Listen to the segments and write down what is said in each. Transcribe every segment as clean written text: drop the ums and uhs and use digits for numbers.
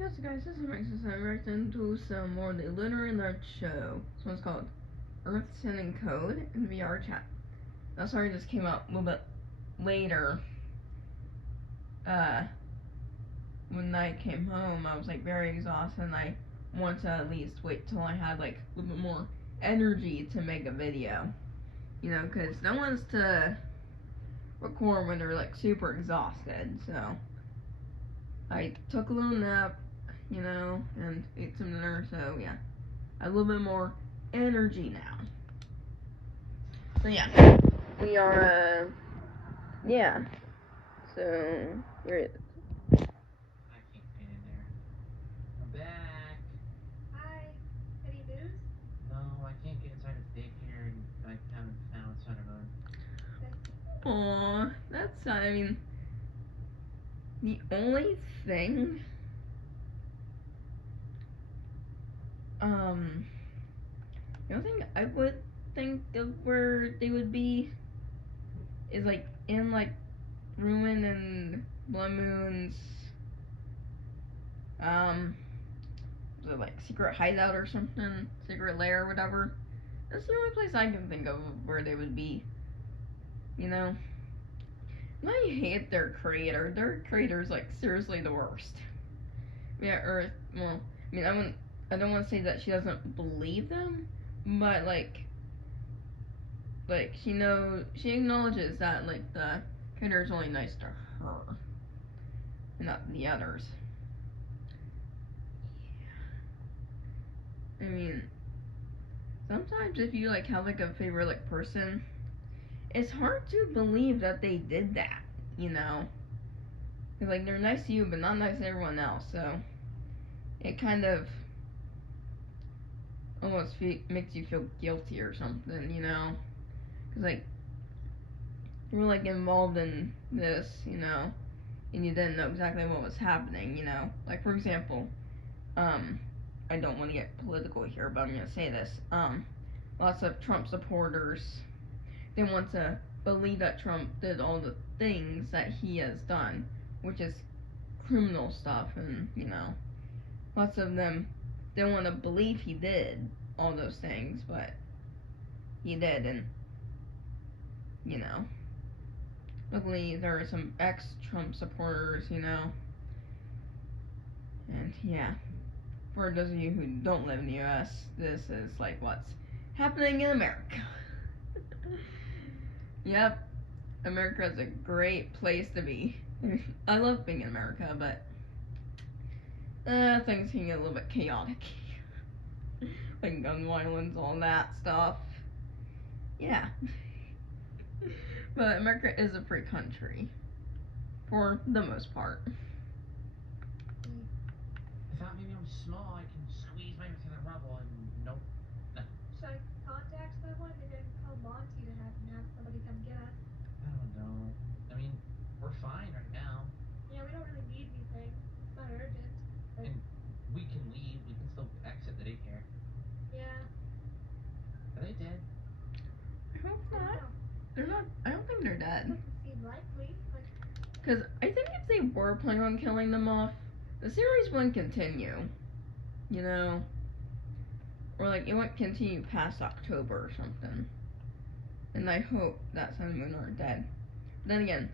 Yes, guys, this is Max. I'm reacting to some more of the Lunar and Earth Show. This one's called Earth Sending Code in VR Chat. Now, sorry, this came out a little bit later. When I came home, I was like very exhausted, and I wanted to at least wait till I had like a little bit more energy to make a video. You know, because no one's to record when they're like super exhausted. So I took a little nap, you know, and ate some dinner. So yeah, a little bit more energy now. So yeah, we are. Yeah. So here it is. I can't get in there. I'm back. Hi. Any news? No, I can't get inside of daycare, and I haven't found Sun and Moon. Aw, that's sad. I mean, the only thing, the only thing I would think of where they would be is like in like Ruin and Blood Moon's, was it like secret hideout or something, secret lair or whatever. That's the only place I can think of where they would be. You know, and I hate their creator. Their creator's like seriously the worst. Yeah, Earth. Well, I mean, I don't want to say that she doesn't believe them, but like she acknowledges that like the creator is only nice to her, and not the others. I mean, sometimes if you like have like a favorite like person, it's hard to believe that they did that. You know, 'cause like they're nice to you, but not nice to everyone else. So it kind of almost makes you feel guilty or something. You know, 'cause like you were like involved in this, you know, and you didn't know exactly what was happening. You know, like for example, I don't want to get political here, but I'm gonna say this. Lots of Trump supporters, they want to believe that Trump did all the things that he has done, which is criminal stuff, and you know, lots of them they want to believe he did all those things, but he did, and you know, luckily there are some ex-Trump supporters, you know, and yeah. For those of you who don't live in the U.S., this is like what's happening in America. Yep, America is a great place to be. I love being in America, but things can get a little bit chaotic. Like gun violence, all that stuff. Yeah. But America is a free country. For the most part. I thought maybe I'm small. I can squeeze my way through the rubble, and nope. No. Should I contact someone? Maybe I can call Monty to have somebody come get us. I don't know. I mean, we're fine right now, Yeah, we don't really need anything. It's not urgent. But and we can leave. We can still exit the daycare. yeah. Are they dead? I hope I don't not. know. They're not. I don't think they're dead. Doesn't seem likely. Like, Because I think if they were planning on killing them off, the series wouldn't continue. You know? Or like it wouldn't continue past October or something. And I hope that Sun and Moon aren't dead. But then again,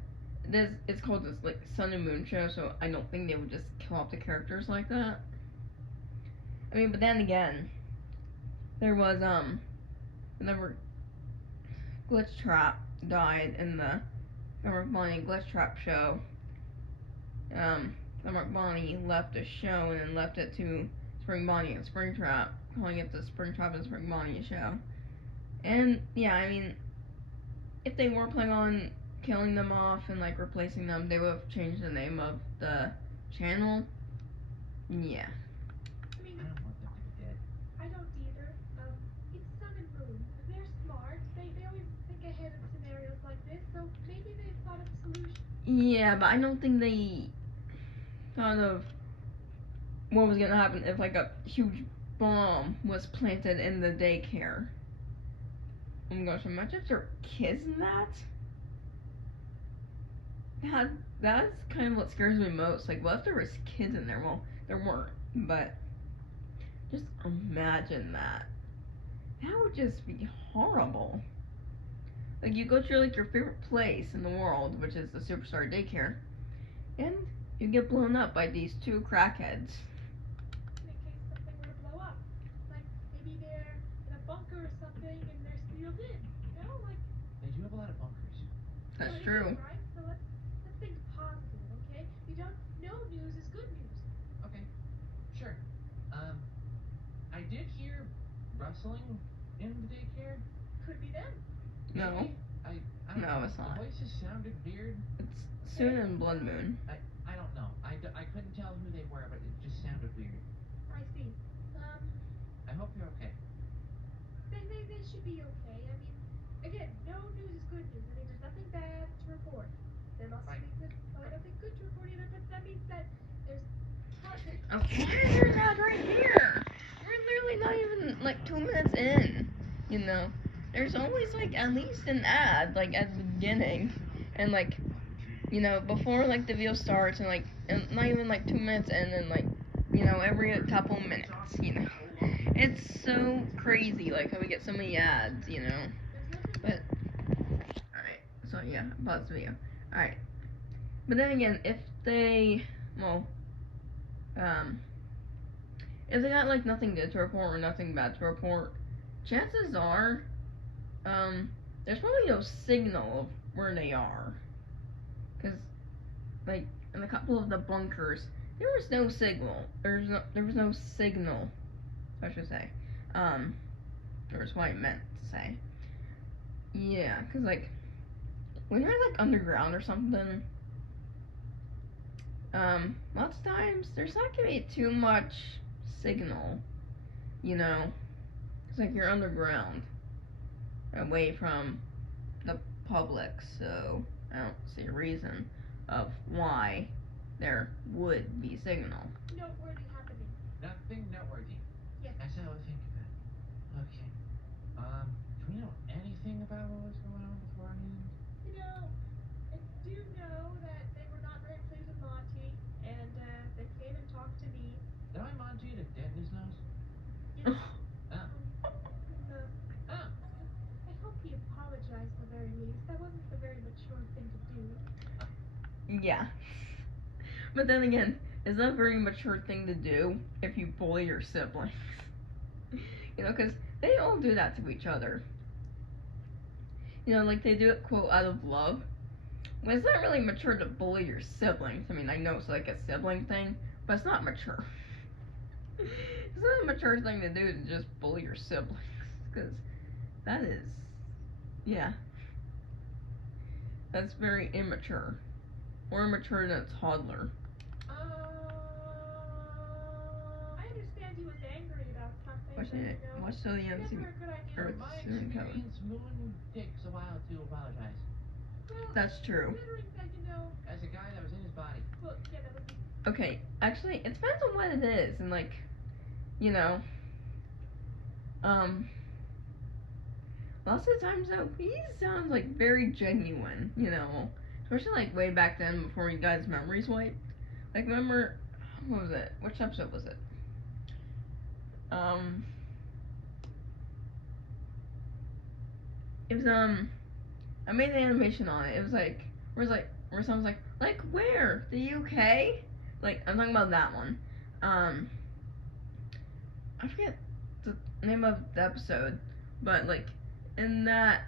it's called this like Sun and Moon show, so I don't think they would just kill off the characters like that. I mean, but then again, there was whenever Glitch Trap died in the Summer Bonnie Glitch Trap show, Summer Bonnie left the show and then left it to Spring Bonnie and Spring Trap, calling it the Spring Trap and Spring Bonnie show. And yeah, I mean, if they were planning on killing them off and like replacing them, they would have changed the name of the channel. Yeah. I mean, I don't want them to be dead. I don't either. It's Sun and Moon. They're smart. They always think ahead of scenarios like this, so maybe they thought of a solution. Yeah, but I don't think they thought of what was gonna happen if like a huge bomb was planted in the daycare. Oh my gosh, imagine if there were kids in that. that's kind of what scares me most. Like, what if there was kids in there? Well, there weren't, but just imagine that. That would just be horrible. Like, you go to like your favorite place in the world, which is the Superstar Daycare, and you get blown up by these two crackheads. In case something were to blow up. Like maybe they're in a bunker or something and they're sealed in. You know, like They do have a lot of bunkers. That's they true. do, right? So let's think positive, okay? You don't no news is good news. Okay, sure. I did hear rustling in the daycare. Could be them. No, Maybe. I don't No, know. it's not. The voices sounded weird. it's Soon and Blood Moon. I don't know. I couldn't tell who they were, but it just sounded weird. I see. I hope they're okay. They should be okay. I mean, again, no news is good news. I mean, there's nothing bad to report. There must Right. be good, nothing good to report either, but that means that there's positive. Oh, there's that right here. We're literally not even like 2 minutes in. You know, there's always like at least an ad like at the beginning, and like, you know, before like the video starts, and not even like 2 minutes in, and like, you know, every couple minutes. You know, it's so crazy like how we get so many ads. You know, but alright. So yeah, pause the video. Alright. But then again, if they, well, if they got like nothing good to report or nothing bad to report, chances are, there's probably no signal of where they are. Cause, like, in a couple of the bunkers, there was no signal. There was no signal, I should say. That's what I meant to say. Yeah, cause like, when you're like underground or something, lots of times there's not gonna be too much signal, you know. It's like you're underground, away from the public, so I don't see a reason of why there would be signal. Noteworthy happening. Nothing noteworthy. Yes. That's how I think of it. Okay. Do we know anything about what was going on beforehand? You know, I do know that they were not very pleased with Monty, and they came and talked to me. Did I Monty to dent in his nose? Yes. Ah. Ah. I hope he apologized at the very least. That wasn't the very mature thing to do. Yeah. But then again, is that a very mature thing to do if you bully your siblings? You know, because they all do that to each other. You know, like they do it, quote, out of love. Well, it's not really mature to bully your siblings. I mean, I know it's like a sibling thing, but it's not mature. It's not a mature thing to do to just bully your siblings. Because that is, yeah. That's very immature. More immature than a toddler. I understand he was angry about something. Watch but, it. you know, Watch till the end. never a good idea. Earth From my soon code. experience, Moon takes a while to apologize. Well, That's true. considering that, you know, As a guy that was in his body. well, yeah, that would be. Okay, actually, it depends on what it is, and like, you know, lots of times though, he sounds like very genuine, you know, especially like way back then before you guys' memories wiped. Like, remember, what was it? Which episode was it? It was, I made an animation on it. It was like, where someone's like where? The UK? Like, I'm talking about that one. I forget the name of the episode, but like, in that,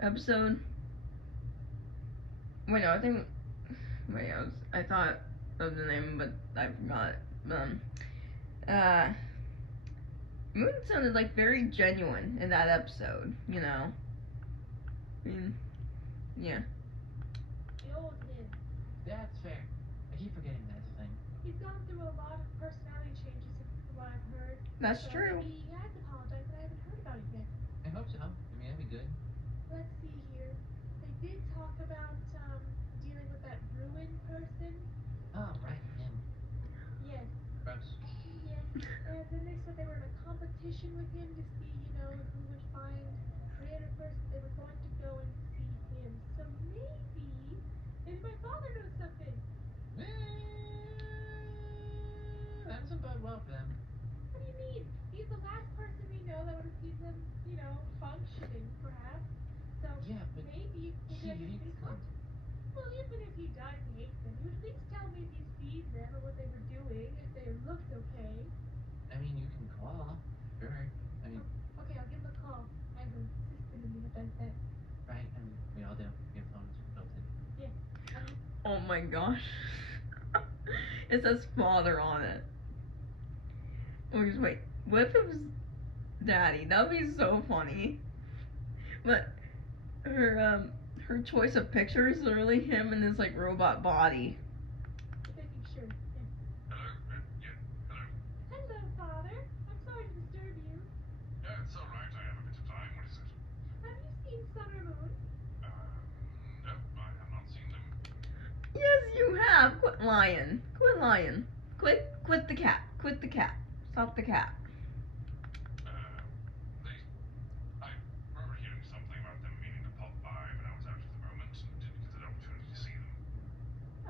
episode, wait, no, I thought of the name, but I forgot it. Moon sounded like very genuine in that episode, you know. I mean, yeah. The old him. That's fair. I keep forgetting that's a thing. He's gone through a lot of personality changes, from what I've heard. That's So true. Maybe he has apologized, but I haven't heard about it yet. I hope so. I mean, that'd be good. Let's see here. They did talk about dealing with that ruin person. Oh, right, him. Yes. Gross. Yes. And then they said they were in a competition with him to see, you know, who would find creator first. They were going to go and see him. So maybe my well for them. What do you mean? He's the last person we know that would have seen them, functioning, perhaps. So Yeah, but maybe he I guess hates in them. contact. Well, even if he does hate them, he would at least tell me if he's seen them or what they were doing, if they looked okay. I mean, you can call. Sure. I mean, Okay, I'll give him a call. I have a system in me that does that. right? I mean, we all do. Your phone's built in. Yeah. Oh my gosh. It says father on it. Wait, what if it was daddy? That would be so funny. But her choice of picture is literally him in his like robot body. Making sure. Yeah. Hello? Yeah, hello. Hello, Father. I'm sorry to disturb you. Yeah, it's alright, I have a bit of time. What is it? Have you seen Sun or Moon? No, I have not seen them. Yes, you have. Quit lying. Quit lying. Quit the cat. Quit the cat. Stop the cat. I remember hearing something about them meaning to pop by, but I was out at the moment and didn't get an opportunity to see them.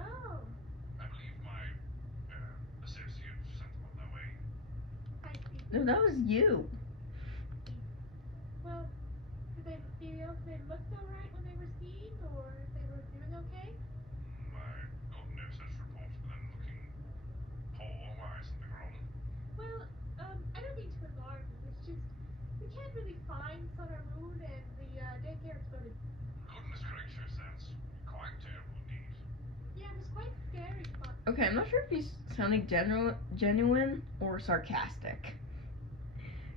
Oh, I believe my associate sent them on their way. I see. No, that was you. Well, did they feel they looked alright when they were seen, or if they were doing okay? I got no such report for them looking poor. Why, is something wrong? Well, I don't mean to alarm you. It's just we can't really find Sun or Moon, and the daycare exploded. Goodness gracious, that's quite terrible indeed. Yeah, it was quite scary, but Okay, I'm not sure if he's sounding genuine or sarcastic.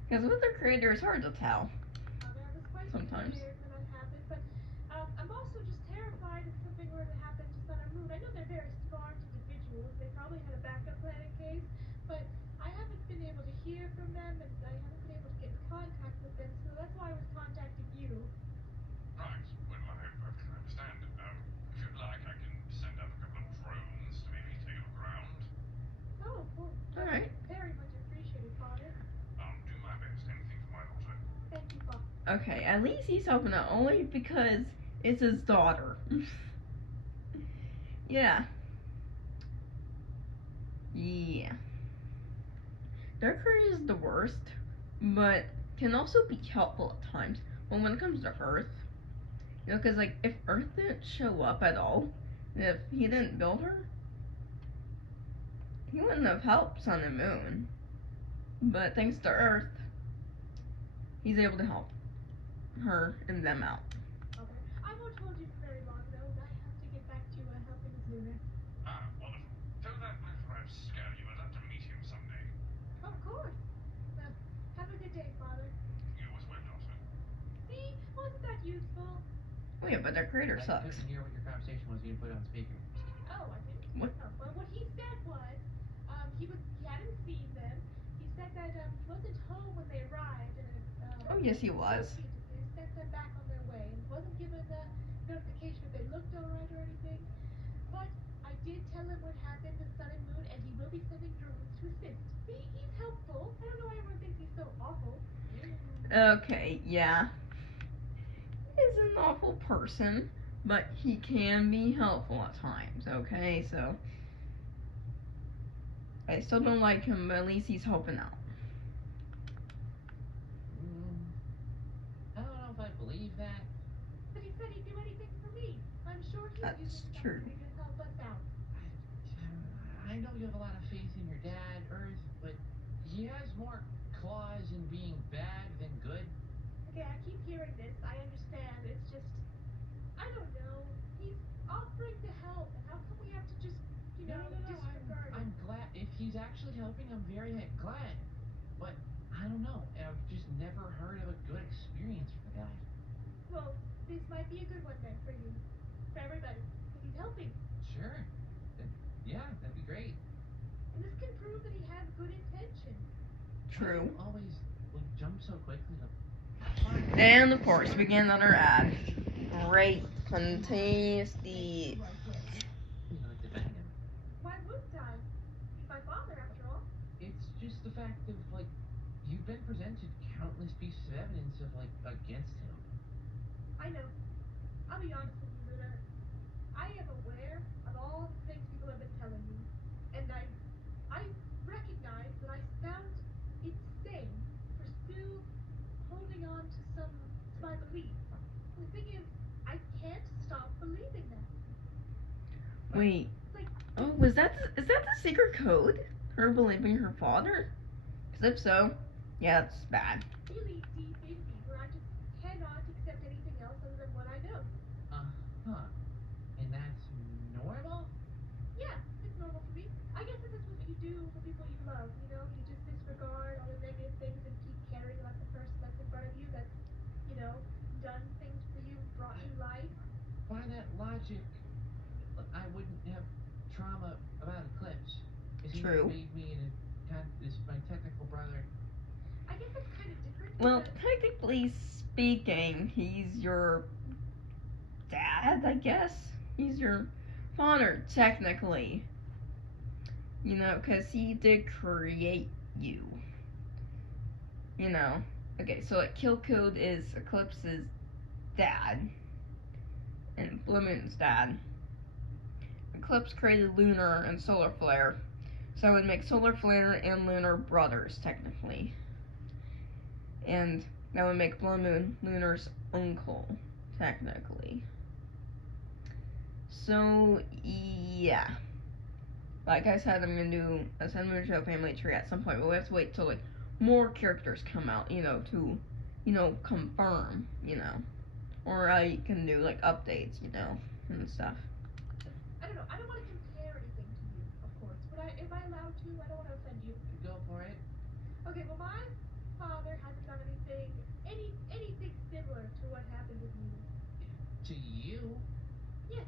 Because with their creator, it's hard to tell. that was quite Sometimes. scared when that happened. But I'm also just terrified if something were to happen to Sun or Moon. I know they're very smart individuals. They probably had a backup plan in case, but I haven't been able to hear from them, and I haven't been able to get in contact with them. So that's why I was contacting you. Right, well, I perfectly understand. If you'd like, I can send out a couple of drones to maybe take a look around. Oh, cool. Alright. Very much appreciated, Father. I'll do my best. Anything for my daughter. Thank you, Father. Okay, at least he's helping out only because it's his daughter. Yeah. Yeah. Their career is the worst, but can also be helpful at times. But when it comes to Earth, because like if Earth didn't show up at all, if he didn't build her, he wouldn't have helped Sun and Moon. But thanks to Earth, he's able to help her and them out. Father, I won't hold you for very long, though. I have to get back to helping with Lunar. Wonderful. Tell that River I'm scared you. I'd love to meet him someday. Oh, of course. Have a good day, Father. You as well, daughter. See? Wasn't that useful? Oh yeah, but their creator I sucks. couldn't hear what your conversation was. You put it on speaker. Oh, I didn't. What? Oh, well, what he said was, he hadn't seen them. He said that he wasn't home when they arrived, and Oh yes, he was. He sent them back on their way, and wasn't given the notification if they looked alright or anything. But I did tell him what happened to Sun and Moon, and he will be sending drones to assist. See, he's helpful. I don't know why everyone thinks he's so awful. Okay, yeah. He's an awful person, but he can be helpful at times, okay? So I still don't like him, but at least he's helping out. I don't know if I believe that. But he said he'd do anything for me. I'm sure he's That's using true. something to help us out. I know you have a lot of faith in your dad, Earth, but he has more claws in being bad than good. Okay, I keep hearing this. I understand. It's just, I don't know. He's offering to help, and how come we have to just, disregard I'm it? glad. If he's actually helping, I'm very glad. But I don't know. I've just never heard of a good experience for the guy. Well, this might be a good one then for you. For everybody. Because he's helping. Sure. Yeah, that'd be great. And this can prove that he has good intention. True. I always would jump so quickly to. And of course, we get another ad. Great, contains the. You like to bang him. Why wouldn't I? He's my father, after all. It's just the fact of, like, you've been presented countless pieces of evidence of, like, against him. I know. I'll be honest with you, Lunar. I am aware of all the things people have been telling me. And I recognize that I Wait. Like, Oh, is that the secret code? Her believing her father? Because if so, yeah, that's bad. really deep in me, where I just cannot accept anything else other than what I know. Uh-huh. And that's normal? Yeah, it's normal for me. I guess this is what you do for people you love, you know? You just disregard all the negative things and keep caring about the person that's in front of you that's, you know, done things for you, brought you life. By that logic, I wouldn't have trauma about Eclipse. Is he True. made me into my technical brother? I guess it's kind of different Well, because technically speaking, he's your dad, I guess. He's your father, technically. You know, because he did create you. You know. Okay, so like Kill Code is Eclipse's dad. And Blue Moon's dad. Eclipse created Lunar and Solar Flare. So it would make Solar Flare and Lunar brothers, technically. And that would make Blue Moon Lunar's uncle, technically. So, yeah. Like I said, I'm gonna do a Sun Moon Show family tree at some point, but we have to wait till like more characters come out, you know, to, you know, confirm, you know. Or I can do like updates, you know, and stuff. I don't know. I don't want to compare anything to you, of course. But am I allowed to? I don't want to offend you. Go for it. Okay. Well, my father hasn't done anything similar to what happened with me. To you? Yes.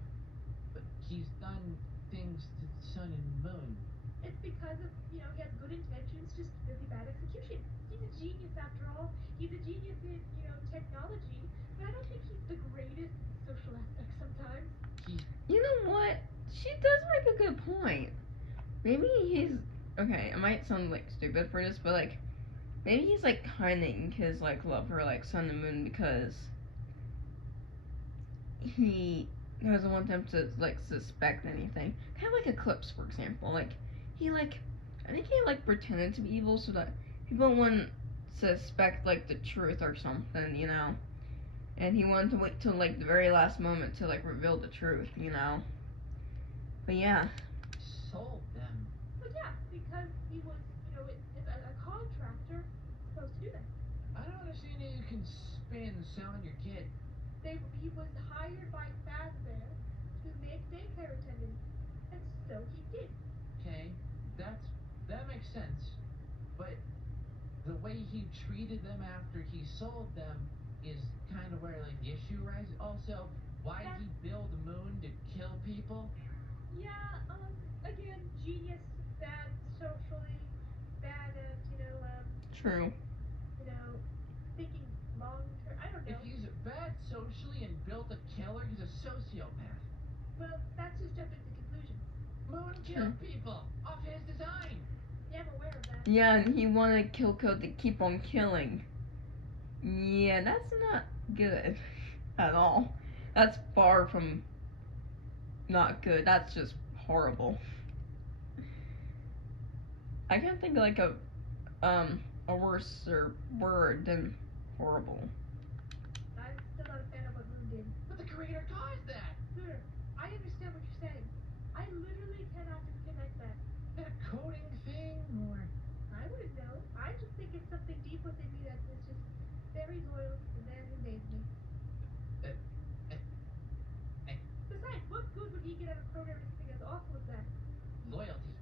But he's done things to the sun and moon. It's because of, you know, he has good intentions, just really bad execution. He's a genius after all. He's a genius in, you know, technology, but I don't think he's the greatest in social aspects sometimes. You know what? She does make a good point. Maybe he's okay. I might sound like stupid for this, but like maybe he's like hiding his like love for like Sun and Moon because he doesn't want them to like suspect anything. Kind of like Eclipse, for example. Like he like I think he like pretended to be evil so that people wouldn't suspect like the truth or something, you know. And he wanted to wait till like the very last moment to like reveal the truth, you know. But yeah. Sold them. Well, yeah, because he was, you know, a contractor supposed to do that. I don't understand how you can spin selling your kid. He was hired by Fazbear to make daycare attendants, and so he did. Okay, that makes sense. But the way he treated them after he sold them is kind of where like the issue rises. Also, why did he build the moon to kill people? Yeah, again, genius, bad socially, bad at, True. you know, thinking long term. I don't know. If he's bad socially and built a killer, he's a sociopath. Well, that's just jumping to conclusions. Moon killed people off his design. Yeah, I'm aware of that. Yeah, and he wanted Kill Code to keep on killing. Yeah, that's not good at all. That's far from not good. That's just horrible. I can't think of like a worse word than horrible. I'm still not a fan of what Moon did. But the creator caused that. Sure, I understand what you're saying. I literally cannot disconnect that. Is that a coding thing or? I wouldn't know. I just think it's something deep within me that is just very loyal to the man who made me. Besides, what good would he get out of programming something as awful as that? Loyalty.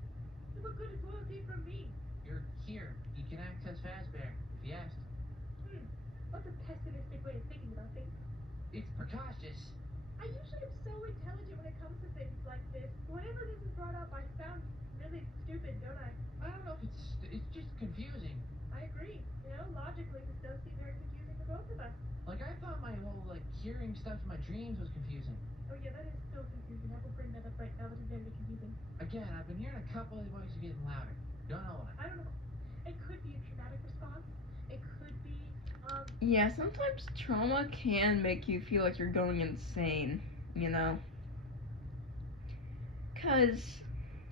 What good is loyalty from me? You're here. You can access Fazbear if you asked. What's a pessimistic way of thinking about things? It's precautious. I usually am so intelligent when it comes to things like this. Whenever this is brought up, I sound really stupid, don't I? I don't know if it's just confusing. I agree. You know, logically, this does seem very confusing for both of us. Like I thought my whole like hearing stuff in my dreams was confusing. Oh yeah, that is so confusing. I will bring that up right now. That is very confusing. Again, I've been hearing a couple of the voices getting louder. Don't know why. I don't know. It could be a traumatic response. It could be, Yeah, sometimes trauma can make you feel like you're going insane, you know? Because,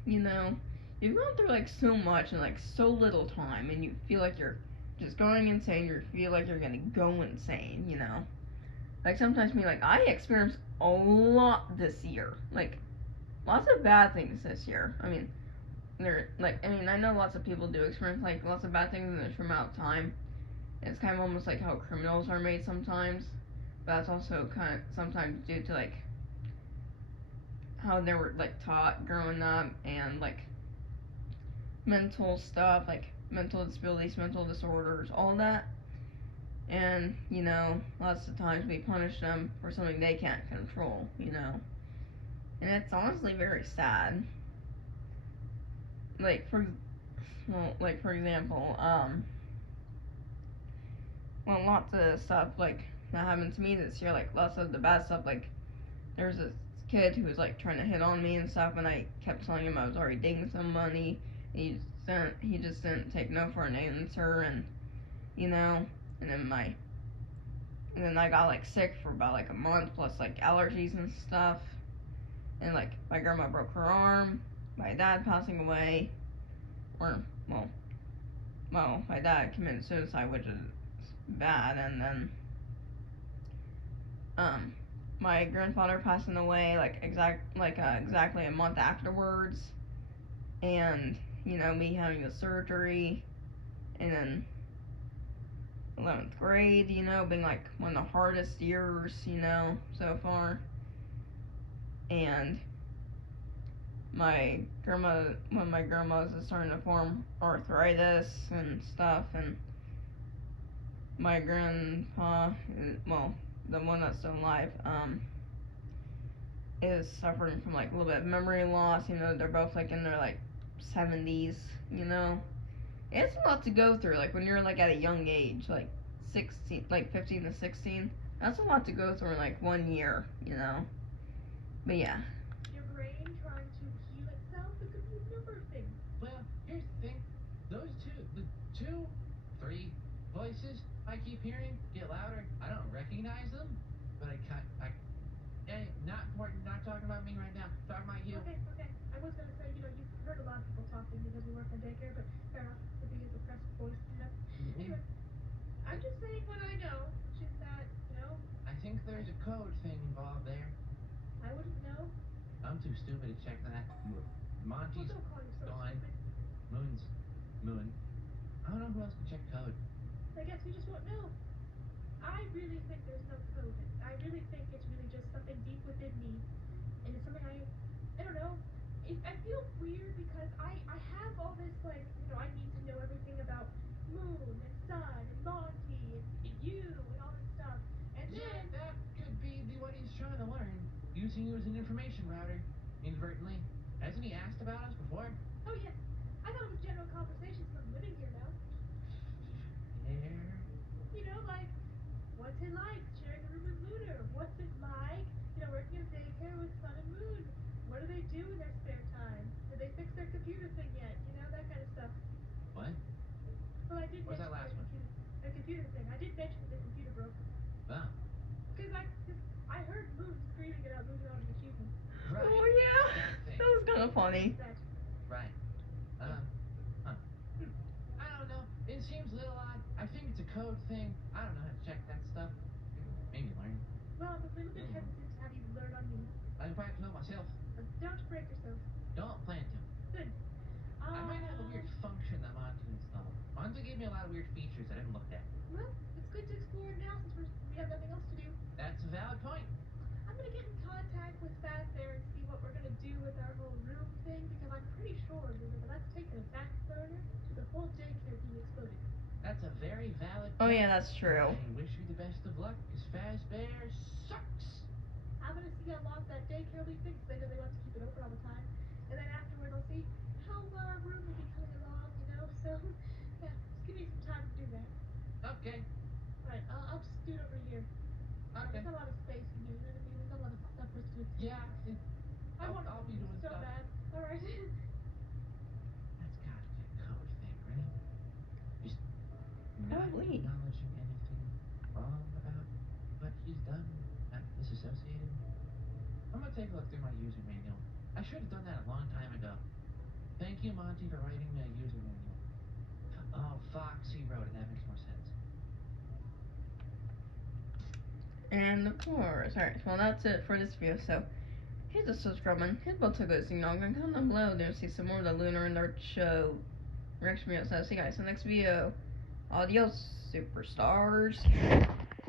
you know, you've gone through like so much in like so little time and you feel like you're just going insane, you feel like you're gonna go insane, you know? Like sometimes me, like I experienced a lot this year. Like lots of bad things this year. I mean, I know lots of people do experience like lots of bad things in this amount of time. It's kind of almost like how criminals are made sometimes, but that's also kind of sometimes due to like how they were like taught growing up and like mental stuff, like mental disabilities, mental disorders, all that. And lots of times we punish them for something they can't control. And it's honestly very sad. Like for example, well, lots of stuff like that happened to me this year. Like lots of the bad stuff. Like there was this kid who was like trying to hit on me and stuff, and I kept telling him I was already dating somebody. He just didn't take no for an answer, and and then I got like sick for about like a month, plus like allergies and stuff, and like my grandma broke her arm, my dad passing away, or my dad committed suicide, which is bad, and then my grandfather passing away like exactly a month afterwards, and me having the surgery, and then 11th grade, being like one of the hardest years, so far, and one of my grandmas is starting to form arthritis and stuff, and my grandpa, well, the one that's still alive, is suffering from like a little bit of memory loss. They're both like in their like 70s. It's a lot to go through. Like when you're like at a young age, like 16, like 15 to 16. That's a lot to go through in like 1 year. But yeah. Your brain trying to heal itself, it could be a number of things. Well, here's the thing. The three voices I keep hearing get louder. I don't recognize them, but hey, not important. Not talking about me right now. Talking about you. Okay. I was gonna say, you've heard a lot of people talking because we work in daycare, but fair enough to be a depressed voice, Anyway, I'm just saying what I know, which is that, I think there's a code thing involved there. I wouldn't know. I'm too stupid to check that. Monty's Well, don't call yourself gone. stupid. Moon. I don't know who else can check code. I guess we just won't know. I really think there's no code. I really think it's really just something deep within me, and it's something I don't know. I feel weird because I have all this like, I need to know everything about Moon and Sun and Monty and you and all this stuff. And Yeah, then that could be what he's trying to learn. Using you as an information router, inadvertently. Hasn't he asked about us before? oh yes, I thought it was general conversation from living here now. Like what's it like sharing a room with Lunar? What's it like, working in daycare with Sun and Moon? What do they do in their spare time? Did they fix their computer thing yet? That kind of stuff. What? Well, I did What's mention that last one? their computer thing. I did mention that the computer broke. Oh. Because I heard Moon screaming it out, losing all his achievements. Right. Oh yeah, that was kind of funny. Right. I don't know. It seems a little odd. I think it's a code thing. I don't know how to check that stuff. Maybe learn. Well, I'm a little bit hesitant to have you learn on me. I can practice it myself. Don't break yourself. Don't plan to. Good. I might have a weird function that Monty installed. Monty gave me a lot of weird features I didn't look at. Well, it's good to explore it now since we have nothing else to do. That's a valid point. I'm gonna get in contact with Fazbear and see what we're gonna do with our whole room thing, because I'm pretty sure that's taken a back burner to the whole daycare being exploded. That's a very valid point. Oh yeah, that's true. I wish you the best of luck, because Fazbear sucks. I'm gonna see how long that daycare will be fixed. They know they want to keep it open all the time. And then afterward, I'll see how our room will be coming along, So, yeah, just give me some time to do that. Okay. Right, I'll just do it over here. Okay. There's a lot of space in here, There's a lot of stuff for us to do. Yeah. I'll be doing so stuff. bad. Alright. That's gotta be a code thing, right? Just not Probably. acknowledging anything wrong about what he's done, not disassociated. I'm gonna take a look through my user manual. I should have done that a long time ago. Thank you, Monty, for writing me a user manual. Oh, Foxy wrote it. That makes more sense. And of course, alright, well that's it for this video, so hit the subscribe button, hit the bell to go see y'all. Comment down below to see some more of the Lunar and Earth Show reaction videos. So see you guys in the next video. Adios, superstars.